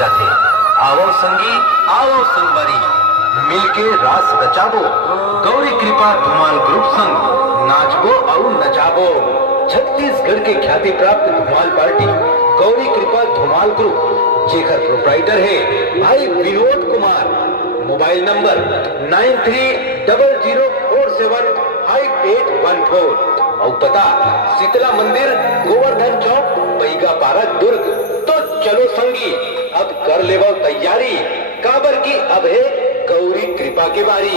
जाथे। आवो संगी आवो संगवारी, मिलके रास रचाबो, गौरी कृपा धुमाल ग्रुप संग नाचबो और नचाबो। छत्तीसगढ़ के ख्याति प्राप्त धुमाल पार्टी गौरी कृपा धुमाल ग्रुप जेकर प्रोप्राइटर है भाई विनोद कुमार। मोबाइल नंबर 9300475814 और पता शीतला मंदिर गोवर्धन चौक बैगा पारा दुर्ग। तो चलो संगी अब कर लेवो तैयारी, काबर की अब है गौरी कृपा के बारी।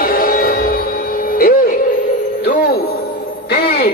1 2 3